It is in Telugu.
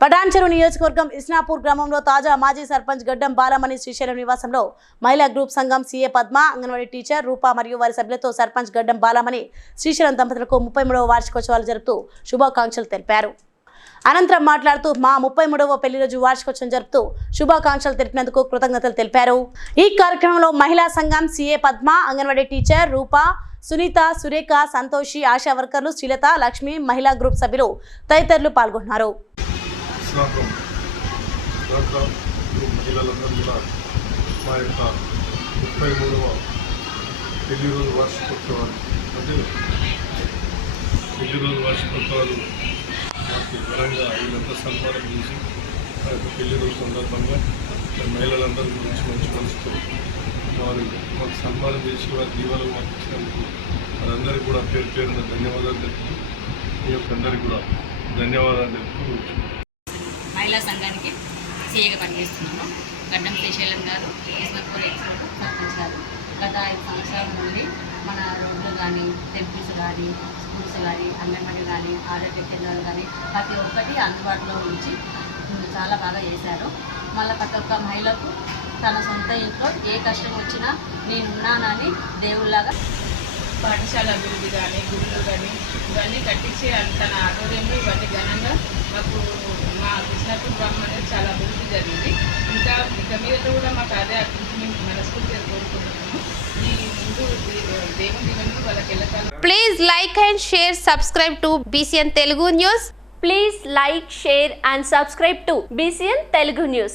పటాన్చెరు నియోజకవర్గం ఇస్నాపూర్ గ్రామంలో తాజా మాజీ సర్పంచ్ గడ్డం బాలమణి శ్రీశైలం నివాసంలో మహిళా గ్రూప్ సంఘం సీఏ పద్మ అంగన్వాడీ టీచర్ రూపా మరియు వారి సభ్యులతో సర్పంచ్ గడ్డం బాలమణి శ్రీశైలం దంపతులకు ముప్పై మూడవ వార్షికోత్సవాలు జరుపుతూ శుభాకాంక్షలు తెలిపారు. అనంతరం మాట్లాడుతూ మా ముప్పై మూడవ పెళ్ళి రోజు వార్షికోత్సవం జరుపుతూ శుభాకాంక్షలు తెలిపినందుకు కృతజ్ఞతలు తెలిపారు. ఈ కార్యక్రమంలో మహిళా సంఘం సీఏ పద్మ అంగన్వాడీ టీచర్ రూప సునీత సురేఖ సంతోషి ఆశా వర్కర్లు శ్రీలత లక్ష్మి మహిళా గ్రూప్ సభ్యులు తదితరులు పాల్గొన్నారు. ఇస్లాపురం దాంట్లో మహిళలందరూ కూడా మా యొక్క ముప్పై మూడవ పెళ్ళి రోజు వార్షికోత్సవాలు. అంటే పెళ్ళి రోజు వార్షికోత్సవాలు మాకు ఘనంగా వీళ్ళంతా సన్మానం చేసి ఆ యొక్క పెళ్ళి రోజు సందర్భంగా మహిళలందరూ మంచి మంచి మనసుతో వారు మాకు సన్మానం చేసి వారి దీవెనలు మాకు ఇచ్చినందుకు వారందరికీ కూడా పేరు పేరున ధన్యవాదాలు తెలుపుతూ మీ యొక్క అందరికీ కూడా ధన్యవాదాలు తెలుపుతూ మహిళా సంఘానికి సీఏగా పనిచేస్తున్నాను. గడ్డం శ్రీశైలం గారు ఈశ్వర్పూర్ ఎక్స్పోర్ట్ సర్పంచ్ గారు గత ఐదు సంవత్సరాల నుండి మన రోడ్లు కానీ టెంపుల్స్ కానీ స్కూల్స్ కానీ అంగన్వాడీ కానీ ఆరోగ్య కేంద్రాలు కానీ ప్రతి ఒక్కటి అందుబాటులో ఉంచి చాలా బాగా చేశారు. మళ్ళీ ప్రతి ఒక్క మహిళకు తన సొంత ఇంట్లో ఏ కష్టం వచ్చినా నేనున్నానని దేవుళ్ళలాగా పాఠశాల అభివృద్ధి కానీ గుళ్ళు కానీ ఇవన్నీ కట్టించి తన ఆధ్వర్యంలో ఇవన్నీ ఘనంగా మాకు మా కృష్ణాపూర్ గ్రామం అనేది చాలా అభివృద్ధి జరిగింది ఇంకా ఇక మీదట కూడా మాకు అదే అభివృద్ధి మేము మనస్ఫూర్తిగా కోరుకుంటున్నాము ఈ ముందు దే- దేవుని దీవెనలు వాళ్ళకి వెళ్ళకాలం Please like and share, subscribe to BCN Telugu News. Please like, share and subscribe to BCN Telugu News.